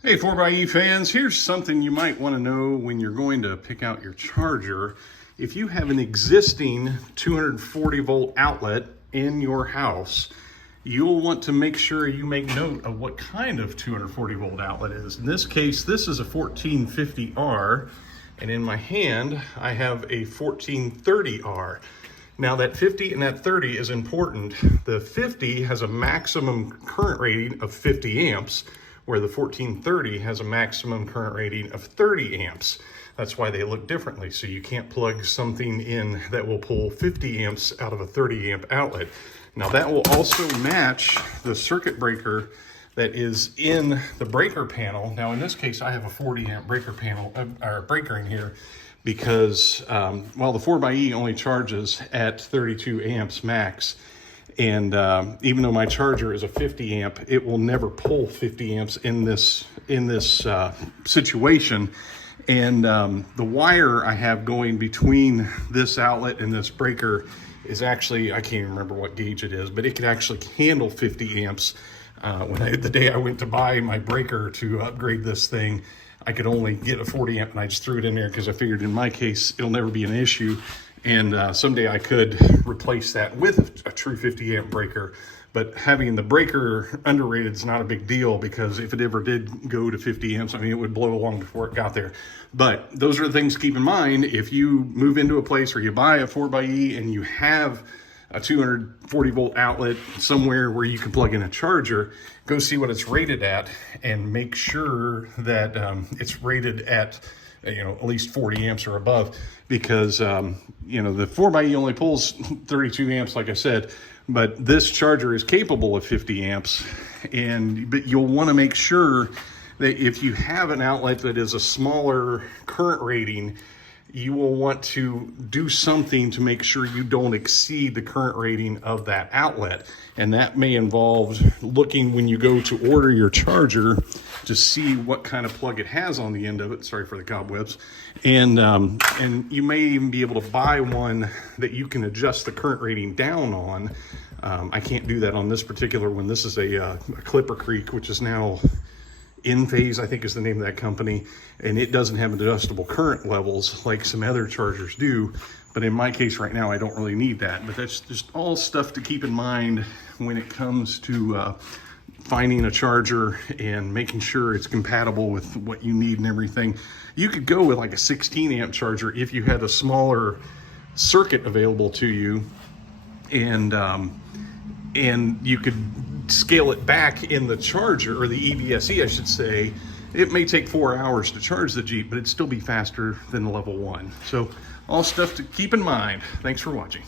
Hey 4xe fans, here's something you might want to know when you're going to pick out your charger. If you have an existing 240 volt outlet in your house, you'll want to make sure you make note of what kind of 240 volt outlet it is. In this case, this is a 1450R, and in my hand, I have a 1430R. Now that 50 and that 30 is important. The 50 has a maximum current rating of 50 amps, where the 1430 has a maximum current rating of 30 amps. That's why they look differently. So you can't plug something in that will pull 50 amps out of a 30 amp outlet. Now that will also match the circuit breaker that is in the breaker panel. Now in this case, I have a 40 amp breaker panel, or breaker in here, because well, the 4xe only charges at 32 amps max. And even though my charger is a 50 amp, it will never pull 50 amps in this situation. And the wire I have going between this outlet and this breaker is actually, I can't even remember what gauge it is, but it could actually handle 50 amps. The day I went to buy my breaker to upgrade this thing, I could only get a 40 amp, and I just threw it in there because I figured in my case, it'll never be an issue. And someday I could replace that with a true 50 amp breaker. But having the breaker underrated is not a big deal, because if it ever did go to 50 amps, I mean, it would blow along before it got there. But those are the things to keep in mind. If you move into a place or you buy a 4xe and you have a 240 volt outlet somewhere where you can plug in a charger, go see what it's rated at and make sure that it's rated at at least 40 amps or above, because the 4xe only pulls 32 amps, like I said, but this charger is capable of 50 amps. But you'll want to make sure that if you have an outlet that is a smaller current rating, you will want to do something to make sure you don't exceed the current rating of that outlet. And that may involve looking when you go to order your charger to see what kind of plug it has on the end of it. Sorry for the cobwebs. And you may even be able to buy one that you can adjust the current rating down on. I can't do that on this particular one. This is a Clipper Creek, which is now Enphase, I think is the name of that company, and it doesn't have adjustable current levels like some other chargers do. But in my case right now, I don't really need that. But that's just all stuff to keep in mind when it comes to finding a charger and making sure it's compatible with what you need and everything. You could go with like a 16 amp charger if you had a smaller circuit available to you, and you could scale it back in the charger, or the EVSE I should say. It may take 4 hours to charge the Jeep, but it'd still be faster than the level 1. So all stuff to keep in mind. Thanks for watching.